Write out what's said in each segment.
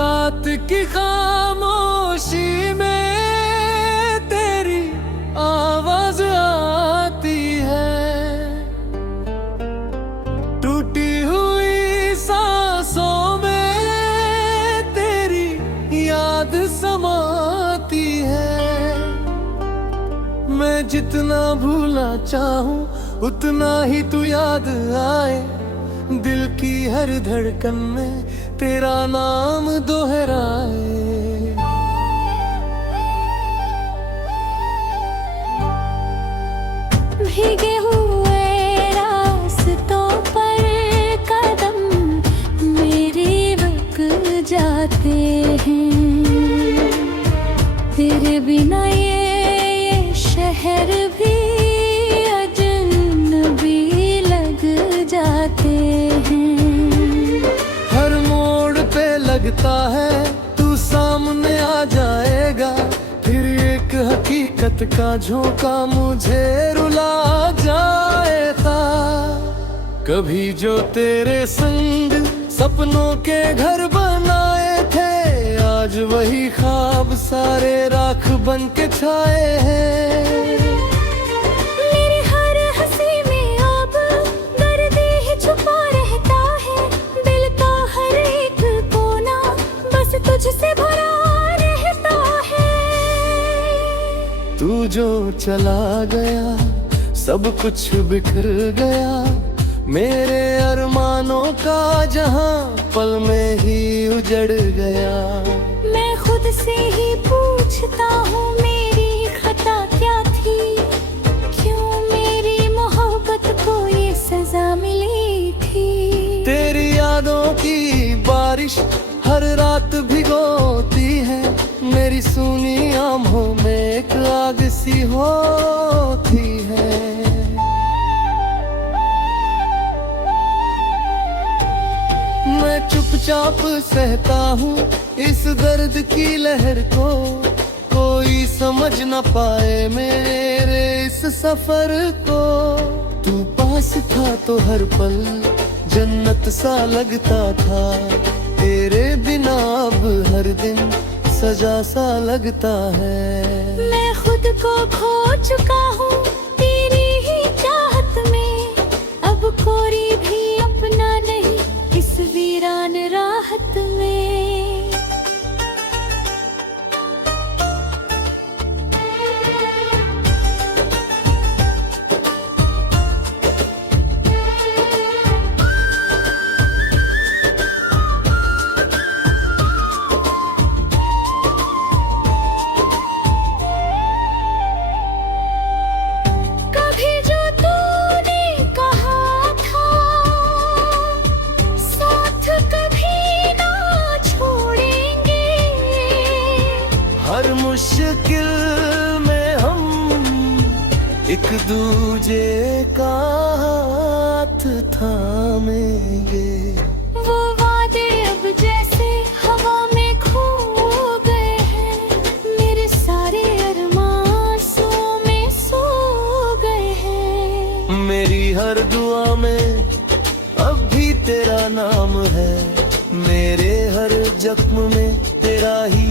रात की खामोशी में तेरी आवाज आती है, टूटी हुई सांसों में तेरी याद समाती है। मैं जितना भूलना चाहूं उतना ही तू याद आए, दिल की हर धड़कन में तेरा नाम दोहराए। भीगे हुए रास्तों पर कदम मेरे रुक जाते हैं, तेरे बिना ये शहर भी अजनबी लग जाते हैं। हर मोड़ पे लगता है तू सामने आ जाएगा, फिर एक हकीकत का झोंका मुझे रुला जाएगा। कभी जो तेरे संग सपनों के घर बनाए थे, आज वही ख्वाब सारे राख बन के छाए हैं। मेरी हर हंसी में अब दर्द ही छुपा रहता है, दिल का हर एक कोना बस तुझसे भरा रहता है। तू जो चला गया सब कुछ बिखर गया, मेरे अरमानों का जहां पल में ही उजड़ गया। मैं खुद से ही पूछता हूँ मेरी खता क्या थी, क्यों मेरी मोहब्बत को ये सजा मिली थी। तेरी यादों की बारिश हर रात भिगोती है, मेरी सूनी आंखों में एक आग सी होती है। मैं चुपचाप सहता हूँ इस दर्द की लहर को, कोई समझ न पाए मेरे इस सफर को। तू पास था तो हर पल जन्नत सा लगता था, तेरे बिना अब हर दिन सजा सा लगता है। मैं खुद को खो चुका हूँ तेरी ही चाहत में, अब कोई भी अपना नहीं इस वीरान राहत में। कभी जो तूने कहा था साथ कभी ना छोड़ेंगे, हर मुश्किल में हम एक दूजे का हाथ थामेंगे। वो वादे अब जैसे हवा में खो गए हैं, मेरे सारे अरमान सो में सो गए हैं। मेरी हर दुआ में अब भी तेरा नाम है, मेरे हर जख्म में तेरा ही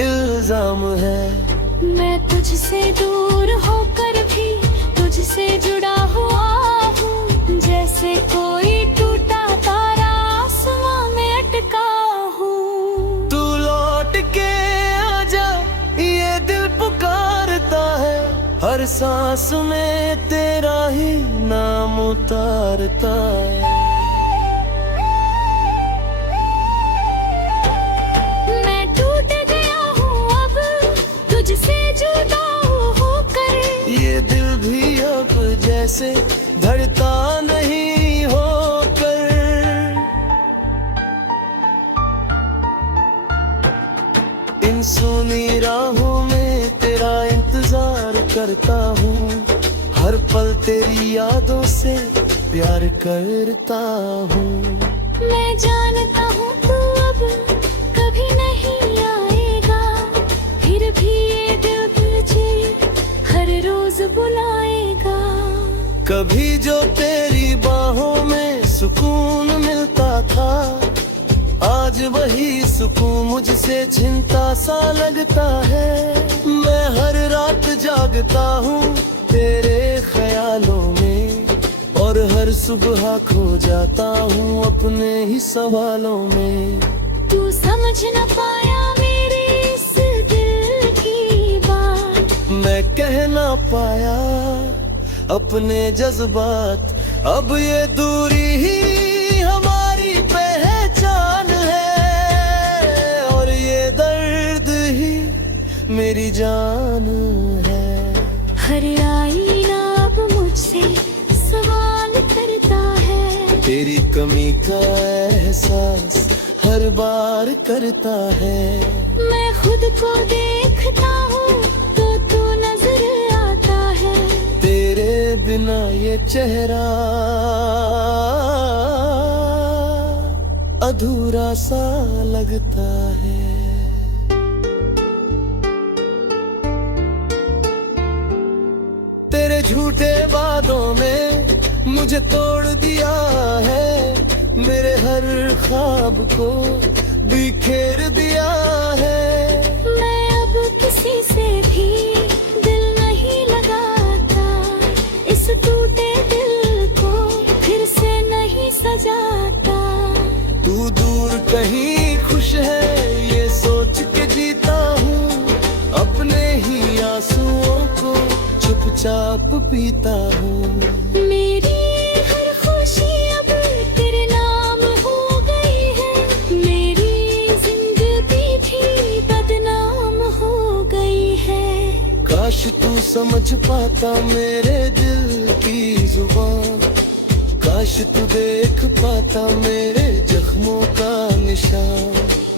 इल्जाम है। मैं तुझसे दूर होकर भी तुझसे जुड़ा हुआ हूँ, जैसे कोई टूटा तारा आसमां में अटका हूँ। तू लौट के आजा ये दिल पुकारता है, हर सांस में तेरा ही नाम उतारता है। मैं टूट गया हूँ अब तुझसे जुदा होकर, ये दिल भी अब जैसे धड़ता नहीं होकर। इन सुनी राहों में तेरा इंतजार करता हूँ, हर पल तेरी यादों से प्यार करता हूँ। मैं जानता हूँ तू अब कभी नहीं आएगा, फिर भी ये दिल तुझे हर रोज बुलाएगा। कभी जो तेरी बाहों में सुकून मिलता था, आज आज वही सुकून मुझसे छिनता सा लगता है। मैं हर रात जागता हूँ तेरे ख्यालों में, और हर सुबह खो जाता हूँ अपने ही सवालों में। तू समझ न पाया मेरे इस दिल की बात, मैं कह ना पाया अपने जज्बात। अब ये दूरी ही हमारी पहचान है, और ये दर्द ही मेरी जान है। हर आईना अब मुझसे सवाल करता है, तेरी कमी का एहसास हर बार करता है। मैं खुद को देखता हूँ तो तू नजर आता है। तेरे बिना ये चेहरा अधूरा सा लगता है। तेरे झूठे वादों में मुझे तोड़ दिया है, मेरे हर ख्वाब को बिखेर दिया है। मैं अब किसी से भी दिल नहीं लगाता, इस टूटे दिल को फिर से नहीं सजाता। तू दूर कहीं खुश है ये सोच के जीता हूँ, अपने ही आंसुओं को चुपचाप पीता हूँ। मेरी हर खुशी अब तेरे नाम हो गई है, मेरी जिंदगी भी बदनाम हो गई है। काश तू समझ पाता मेरे दिल की जुबान, काश तू देख पाता मेरे जख्मों का निशान।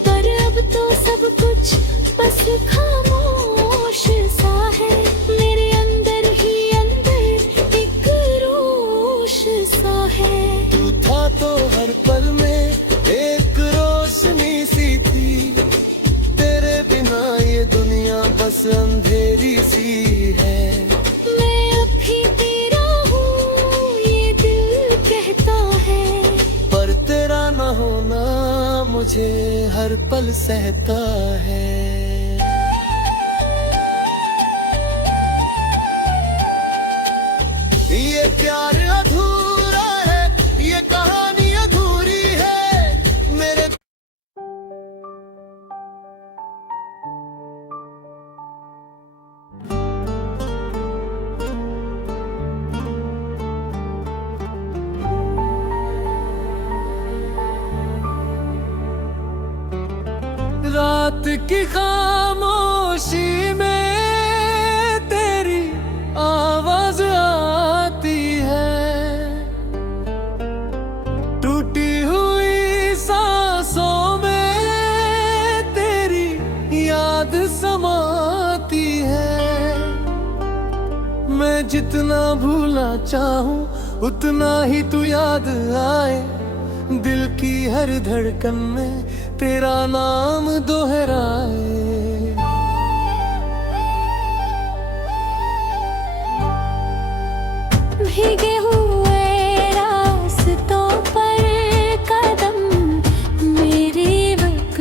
पर अब तो सब कुछ बस खामोश सा है, मेरे अंदर ही अंदर एक रोश सा है। तू था तो हर पल में एक रोशनी सी थी, तेरे बिना ये दुनिया बस अंधेरी सी है। मैं अब भी तेरा हूँ ये दिल कहता है, पर तेरा न होना मुझे हर पल सहता है। ये प्यार अधूरा है, ये कहानी अधूरी है मेरे। रात की खामोशी में तेरी आवाज आती है, टूटी हुई सांसों में तेरी याद समाती है। मैं जितना भूलना चाहूँ उतना ही तू याद आए, दिल की हर धड़कन में तेरा नाम दोहराए। भीगे हुए रास्तों पर कदम मेरे रुक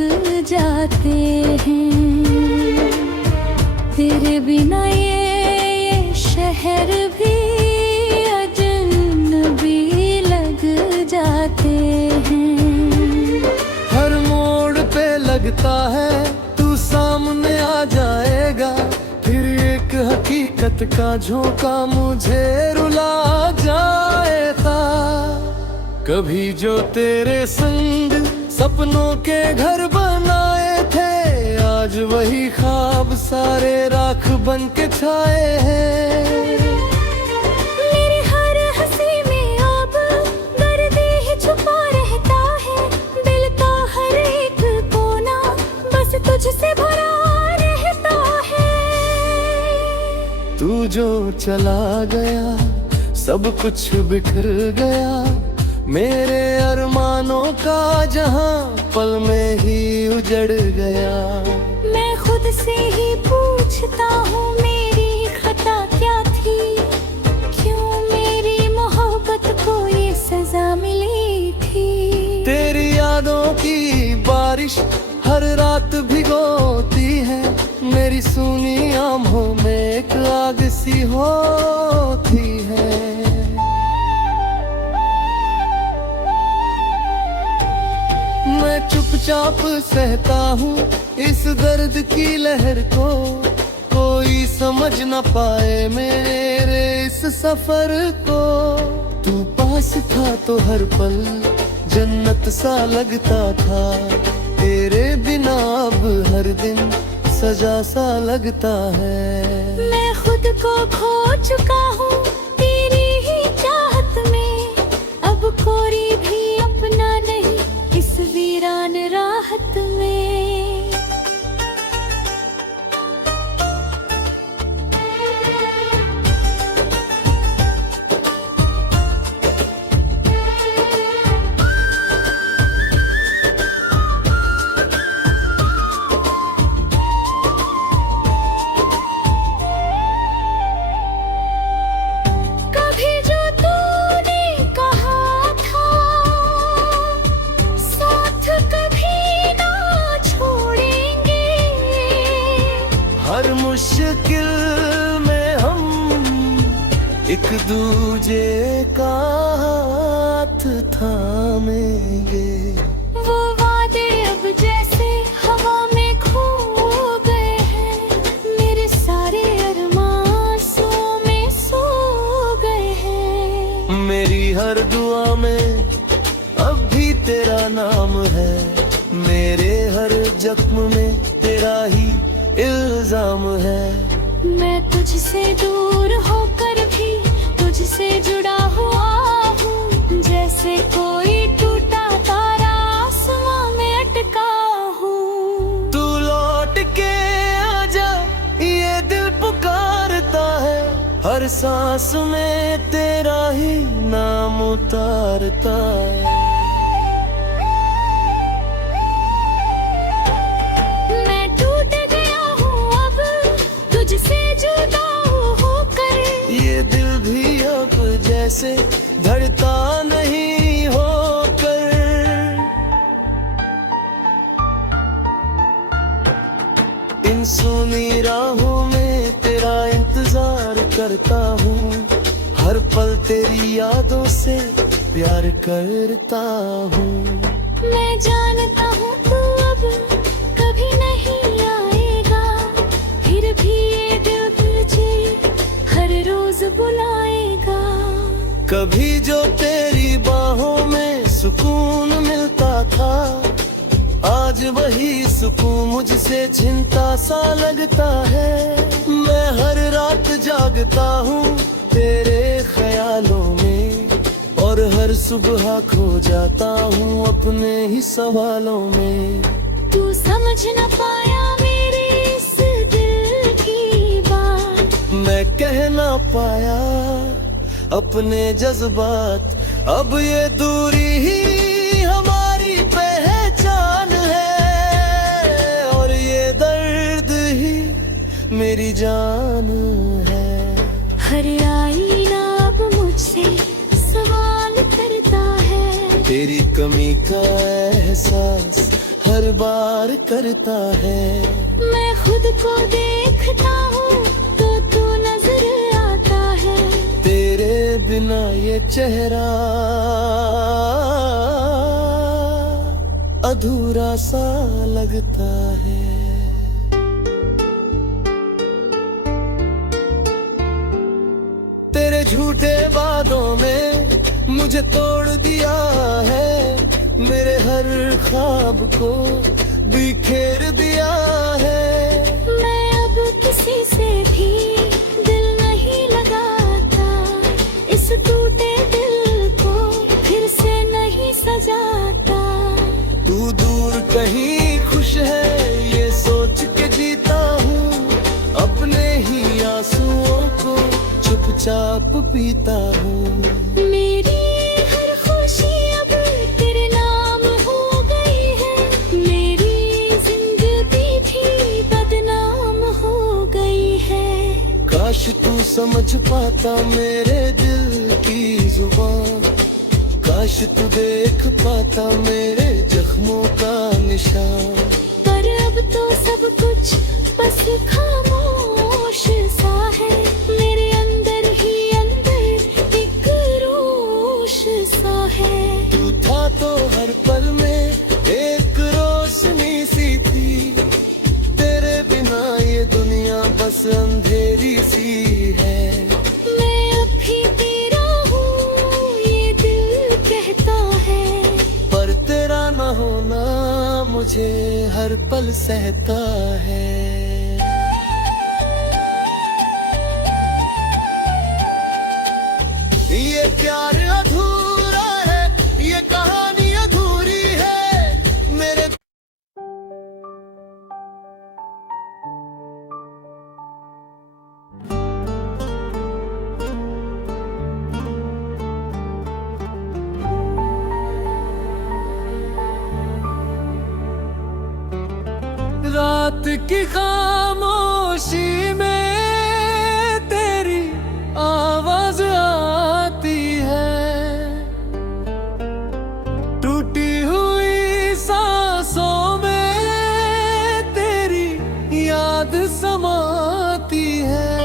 जाते हैं, तेरे बिना ये शहर भी अजनबी लग जाते हैं। हर मोड़ पे लगता है तू सामने आ जाएगा, फिर एक हकीकत का झोंका मुझे रुला जाएगा। कभी जो तेरे संग सपनों के घर बनाए थे, आज वही ख्वाब सारे राख बन के छाए हैं। मेरी हर हंसी में अब दर्द ही छुपा रहता है, दिल का हर एक कोना बस तुझसे भरा रहता है। तू जो चला गया सब कुछ बिखर गया, मेरे अरमानों का जहां पल में ही उजड़ गया। मैं खुद से ही पूछता हूँ मेरी खता क्या थी, क्यों मेरी मोहब्बत को ये सजा मिली थी। तेरी यादों की बात बारिश हर रात भिगोती है, मेरी सूनी आंखों में एक आग सी होती है। मैं चुपचाप सहता हूँ इस दर्द की लहर को, कोई समझ न पाए मेरे इस सफर को। तू पास था तो हर पल जन्नत सा लगता था, तेरे बिना अब हर दिन सजा सा लगता है। मैं खुद को खो चुका हूँ तेरी ही चाहत में, अब कोई भी अपना नहीं इस वीरान राहत में। हर मुश्किल में हम एक दूजे का हाथ थामेंगे। वो वादे अब जैसे हवा में खो गए हैं, मेरे सारे अरमां आंसुओं में सो गए हैं। मेरी हर दुआ में अब भी तेरा नाम है, मेरे हर जख्म में तेरा ही इल्जाम है। मैं तुझसे दूर होकर भी तुझसे जुड़ा हुआ हूँ, जैसे कोई टूटा तारा आसमां में अटका हूँ। तू लौट के आजा ये दिल पुकारता है, हर सांस में तेरा ही नाम उतारता है। ये दिल भी अब जैसे धड़ता नहीं होकर। इन सुनी राहों में तेरा इंतजार करता हूँ, हर पल तेरी यादों से प्यार करता हूँ। मैं जानता हूँ तू अब कभी नहीं आएगा, फिर भी ये दिल तुझे हर रोज बुलाएगा। कभी जो तेरी बाहों में सुकून मिलता था, आज वही सुकून मुझसे छिनता सा लगता है। मैं हर रात जागता हूँ तेरे ख्यालों में, और हर सुबह खो जाता हूँ अपने ही सवालों में। तू समझ न पाया मेरे इस दिल की बात, मैं कह ना पाया अपने जज्बात। अब ये दूरी ही हमारी पहचान है, और ये दर्द ही मेरी जान है। हर आईना अब मुझसे सवाल करता है, तेरी कमी का एहसास हर बार करता है। मैं खुद को देखता हूँ तो तू नजर आता है, तेरे बिना ये चेहरा अधूरा सा लगता है। तेरे झूठे वादों में मुझे तोड़ दिया है, मेरे हर ख्वाब को बिखेर दिया है। मैं अब किसी से भी दिल नहीं लगाता, इस टूटे दिल को फिर से नहीं सजाता। तू दूर कहीं खुश है ये सोच के जीता हूँ, अपने ही आंसुओं को चुपचाप पीता हूँ। मेरी हर खुशी अब तेरे नाम हो गई है, मेरी जिंदगी भी बदनाम हो गई है। काश तू समझ पाता मेरे दिल की जुबान, काश तू देख पाता मेरे जख्मों का निशान। मुझे हर पल सहता है। ये प्यार अधूरा है, ये कहानी अधूरी है मेरे। रात की खामोशी में तेरी आवाज आती है, टूटी हुई सांसों में तेरी याद समाती है।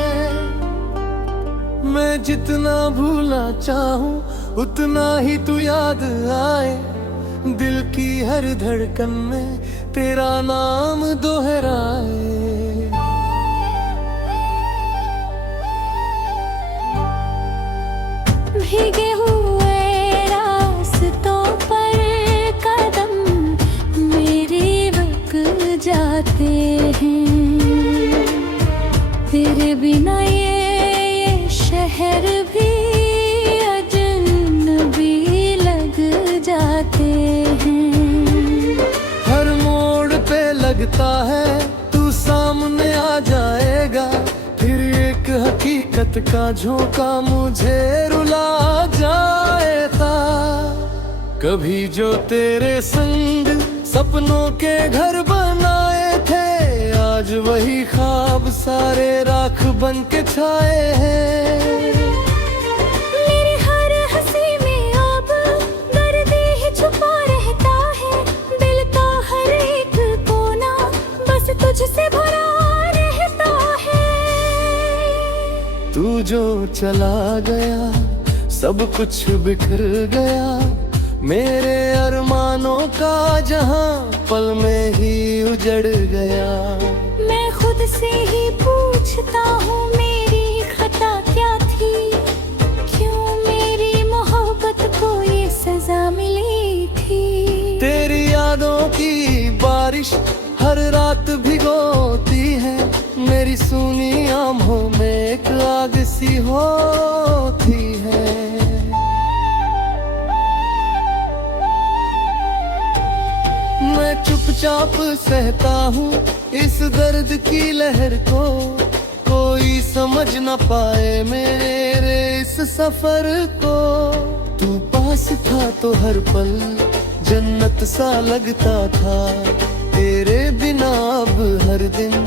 मैं जितना भूलना चाहूं उतना ही तू याद आए, दिल की हर धड़कन में तेरा नाम दोहराए। भीगे हुए रास्तों पर कदम मेरे रुक जाते हैं, तेरे बिना ये शहर भी अजनबी लग जाते हैं। हर मोड़ पे लगता है तू सामने आ जाएगा, फिर एक हकीकत का झोंका मुझे रुला जाएगा। कभी जो तेरे संग सपनों के घर बनाए थे, आज वही ख्वाब सारे राख बन के छाए हैं। मेरी हर हंसी में अब दर्द ही छुपा रहता है, दिल का हर एक कोना बस तुझसे भरा रहता है। तू जो चला गया सब कुछ बिखर गया, मेरे अरमानों का जहां पल में ही उजड़ गया। मैं खुद से ही पूछता हूँ मेरी खता क्या थी, क्यों मेरी मोहब्बत को ये सजा मिली थी। तेरी यादों की बारिश हर रात भिगोती है, मेरी सूनी आंखों में एक आग सी होती है। मैं चुपचाप सहता हूँ इस दर्द की लहर को, कोई समझ न पाए मेरे इस सफर को। तू पास था तो हर पल जन्नत सा लगता था, तेरे बिना अब हर दिन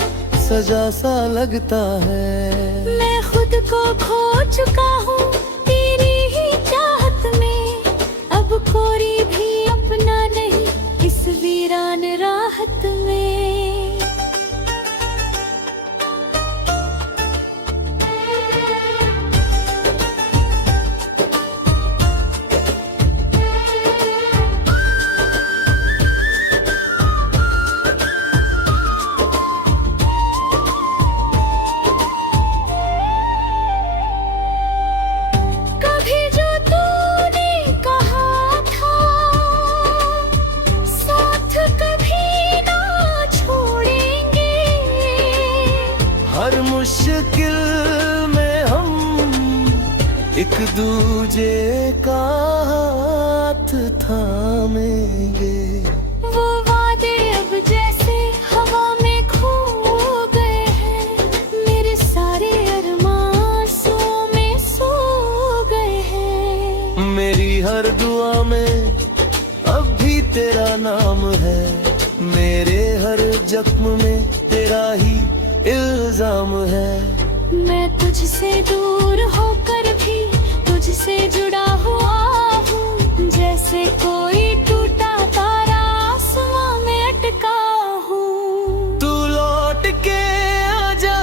सजा सा लगता है। मैं खुद को खो चुका हूँ तेरी ही चाहत में, अब कोई भी अपना नहीं इस वीरान राहत में। कभी जो तूने कहा था साथ कभी ना छोड़ेंगे, हर मुश्किल में हम एक दूजे का हाथ थामेंगे। वो वादे अब जैसे हवा में खो गए हैं, मेरे सारे अरमान आंसुओं में सो गए हैं। मेरी हर दुआ में अब भी तेरा नाम है, मेरे हर जख्म में तेरा ही इल्जाम है। मैं तुझसे दूर होकर भी तुझसे जुड़ा हुआ हूँ, जैसे कोई टूटा तारा आसमां में अटका हूँ। तू लौट के आजा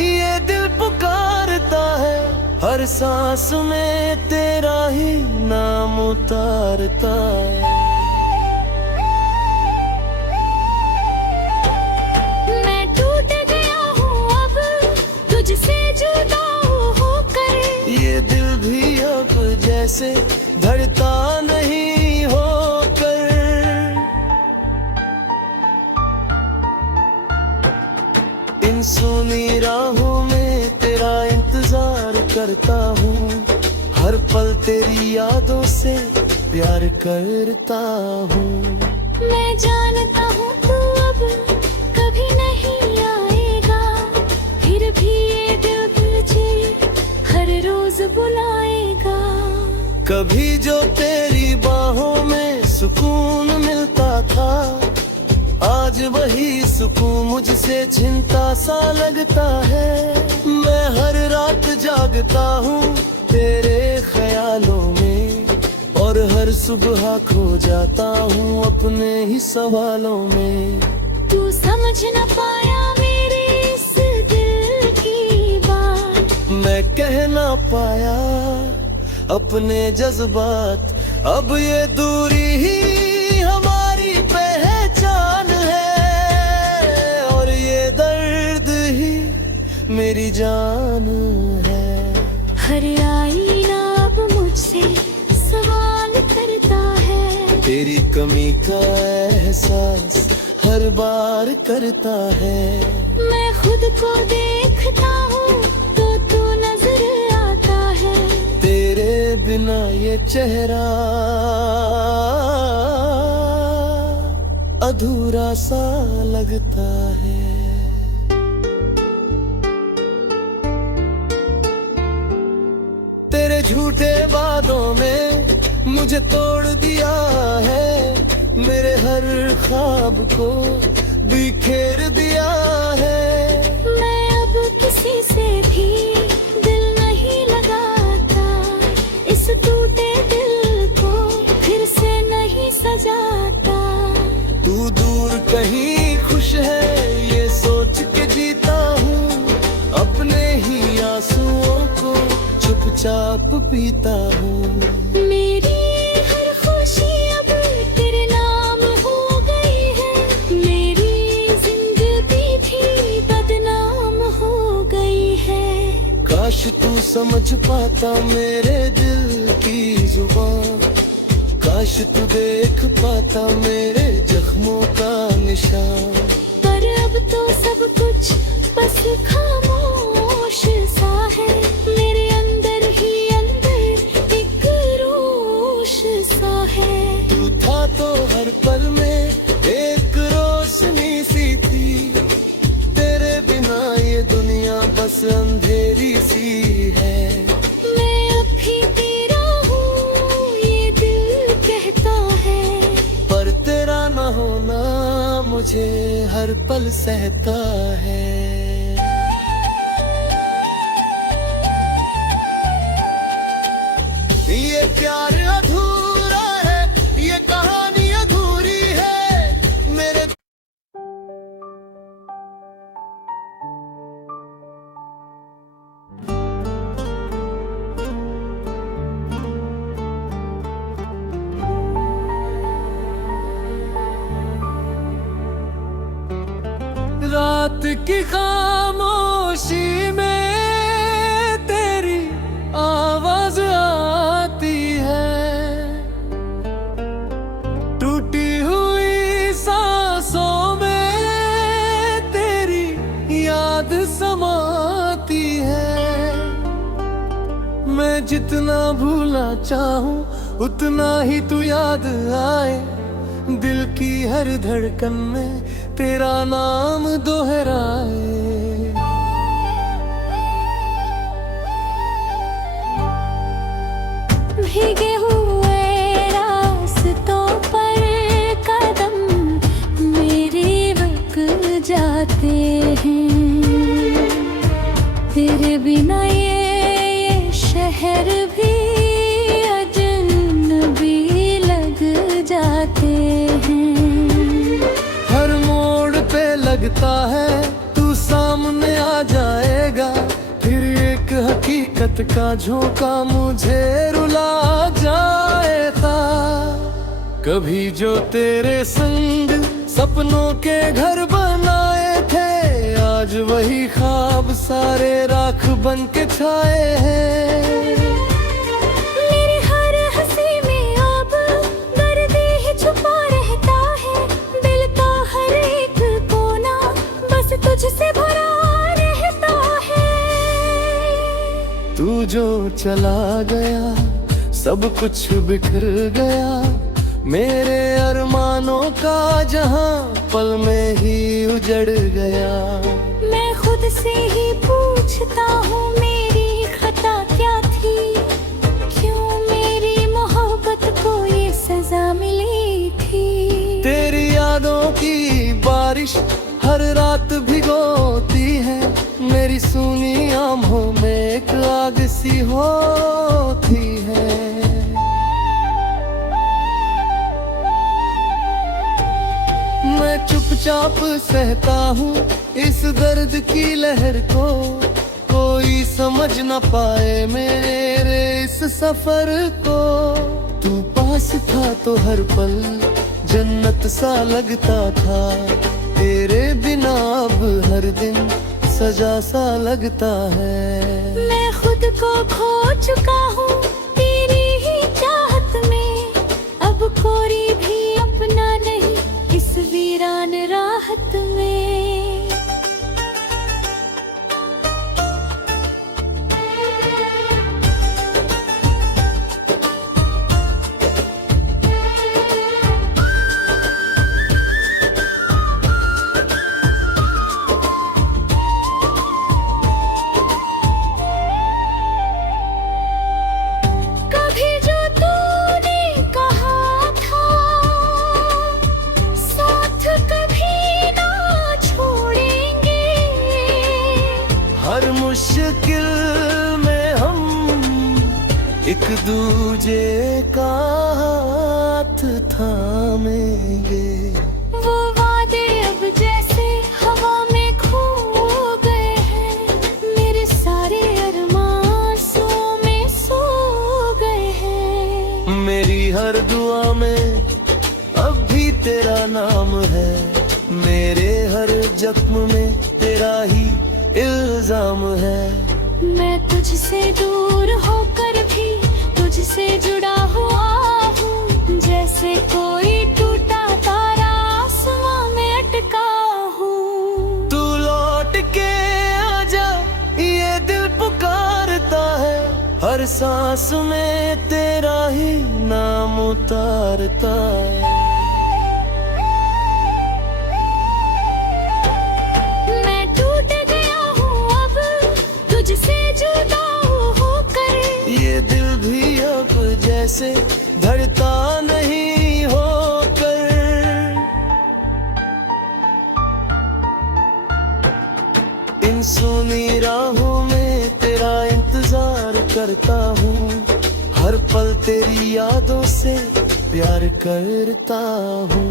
ये दिल पुकारता है, हर सांस में तेरा ही नाम उतारता है। मैं टूट गया हूँ अब तुझसे जुदा होकर, ये दिल भी अब जैसे धड़ता नहीं होकर। इन सुनी राहों में तेरा इंतजार करता हूँ, हर पल तेरी यादों से प्यार करता हूँ। मैं जानता हूँ तू अब कभी नहीं आएगा, फिर भी ये दिल तुझे हर रोज बुलाएगा। कभी जो तेरी बाहों में सुकून मिलता था, आज वही सुकून मुझसे छिनता सा लगता है। मैं हर रात जागता हूँ तेरे ख्यालों में, और हर सुबह खो जाता हूँ अपने ही सवालों में। तू समझ न पाया मेरे इस दिल की बात, मैं कह ना पाया अपने जज्बात, अब ये दूरी ही हमारी पहचान है, और ये दर्द ही मेरी जान है। हर आईना अब मुझसे सवाल करता है, तेरी कमी का एहसास हर बार करता है। मैं खुद को देखता हूँ तो तू नजर आता है, तेरे बिना ये चेहरा अधूरा सा लगता है। तेरे झूठे वादों में मुझे तोड़ दिया है, मेरे हर ख्वाब को बिखेर दिया है। मैं अब किसी से भी दिल नहीं लगाता, इस टूटे दिल को फिर से नहीं सजाता। तू दूर कहीं खुश है ये सोच के जीता हूँ, अपने ही आंसुओं को चुपचाप पीता हूँ। मेरी हर खुशी अब तेरे नाम हो गई है, मेरी जिंदगी भी बदनाम हो गई है। काश तू समझ पाता मेरे दिल की जुबान, काश तू देख पाता मेरे जख्मों का निशान। पर अब तो सब कुछ बस खामोश सा है, मेरे अंदर ही अंदर एक रोश सा है। तू था तो हर पल में एक रोशनी सी थी, तेरे बिना ये दुनिया बस अंधेरी सी है। मैं अब भी तेरा हूँ ये दिल कहता है, पर तेरा न होना मुझे हर पल सहता है। ये प्यार अधूरा है, ये कहानी अधूरी है मेरे। रात की खामोशी में तेरी आवाज आती है, टूटी हुई सांसों में तेरी याद समाती है। मैं जितना भूलना चाहूँ उतना ही तू याद आए, दिल की हर धड़कन में तेरा नाम दोहराए। भीगे हुए रास्तों पर कदम मेरे रुक जाते हैं, तेरे बिना ये शहर भी अजनबी लग जाते हैं। हर मोड़ पे लगता है तू सामने आ जाएगा, फिर एक हकीकत का झोंका मुझे रुला जाएगा। कभी जो तेरे संग सपनों के घर बनाए थे, आज वही ख्वाब सारे राख बन के छाए हैं। मेरी हर हंसी में अब दर्द ही छुपा रहता है, दिल का हर एक कोना बस तुझसे भरा जो चला गया, सब कुछ बिखर गया। मेरे अरमानों का जहां पल में ही उजड़ गया। मैं खुद से ही पूछता हूँ मेरी खता क्या थी, क्यों मेरी मोहब्बत को ये सजा मिली थी। तेरी यादों की बारिश हर रात भिगोती है, मेरी सूनी आंखों में एक आग सी होती है। मैं चुपचाप सहता हूँ इस दर्द की लहर को, कोई समझ न पाए मेरे इस सफर को। तू पास था तो हर पल जन्नत सा लगता था, तेरे बिना अब हर दिन सजा सा लगता है। मैं खुद को खो चुका हूँ तेरी ही चाहत में, अब कोई भी अपना नहीं इस वीरान राहत में। हर मुश्किल में हम एक दूजे का हाथ थामेंगे। वो वादे अब जैसे हवा में खो गए हैं, मेरे सारे अरमान सो में सो गए हैं। मेरी हर दुआ में अब भी तेरा नाम है, मेरे हर जख्म में तेरा ही इल्जाम है। मैं तुझसे दूर होकर भी तुझसे जुड़ा हुआ हूँ, जैसे कोई टूटा तारा आसमां में अटका हूँ। तू लौट के आजा ये दिल पुकारता है, हर सांस में तेरा ही नाम उतारता है। ये दिल भी अब जैसे धड़ता नहीं होकर। इन सुनी राहों में तेरा इंतजार करता हूँ, हर पल तेरी यादों से प्यार करता हूँ।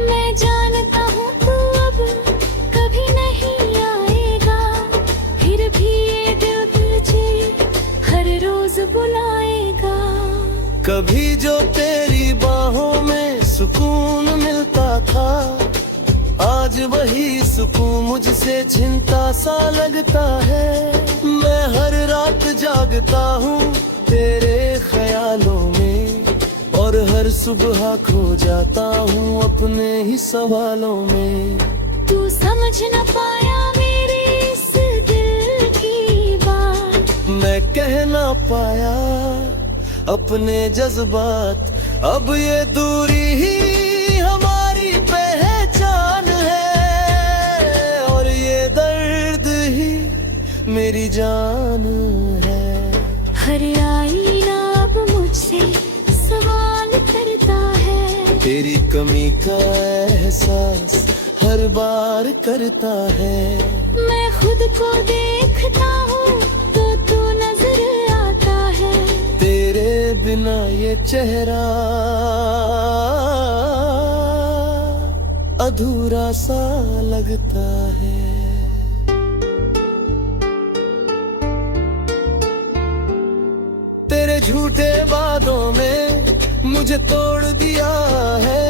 मैं जानता हूँ तू अब कभी नहीं आएगा, फिर भी ये दिल तुझे हर रोज बुलाएगा। कभी जो तेरी बाहों में सुकून मिलता था, आज वही सुकून मुझसे छिनता सा लगता है। मैं हर रात जागता हूँ तेरे ख्यालों में, और हर सुबह खो जाता हूँ अपने ही सवालों में। तू समझ न पाया मेरे इस दिल की बात, मैं कह ना पाया अपने जज्बात। अब ये दूरी ही हमारी पहचान है, और ये दर्द ही मेरी जान है। हर आईना अब मुझसे सवाल करता है, तेरी कमी का एहसास हर बार करता है। मैं खुद को देखता हूँ तो तू नजर आता है, तेरे बिना ये चेहरा अधूरा सा लगता है। तेरे झूठे वादों में मुझे तोड़ दिया है,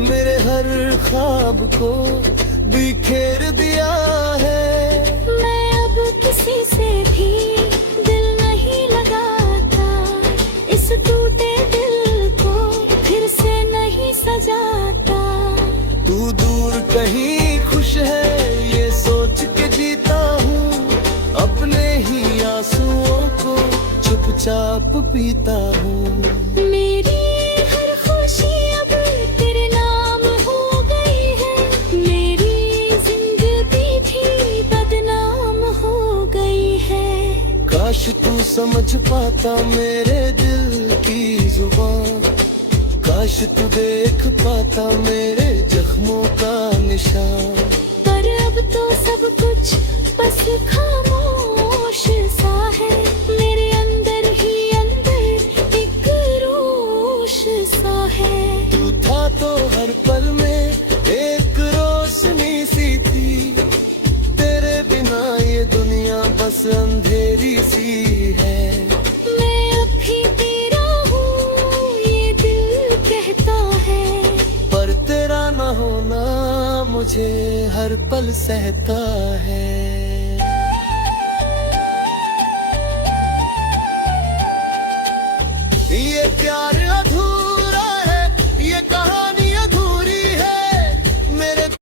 मेरे हर ख्वाब को बिखेर दिया है। मैं अब किसी से भी दिल नहीं लगाता, इस टूटे दिल को फिर से नहीं सजाता। तू दूर कहीं खुश है ये सोच के जीता हूँ, अपने ही आंसुओं को चुपचाप पीता हूँ। मेरी हर खुशी अब तेरे नाम हो गई है, मेरी जिंदगी भी बदनाम हो गई है। काश तू समझ पाता मेरे दिल की जुबान, काश तू देख पाता मेरे जख्मों का निशान। पर अब तो सब कुछ बस खामोश सा है, मेरे अंदर ही अंदर एक रोश सा है। तू था तो हर पल में एक रोशनी सी थी, तेरे बिना ये दुनिया बस अंधेरी सी है। मैं अब भी तेरा हूँ ये दिल कहता है, पर तेरा न होना मुझे हर पल सहता है।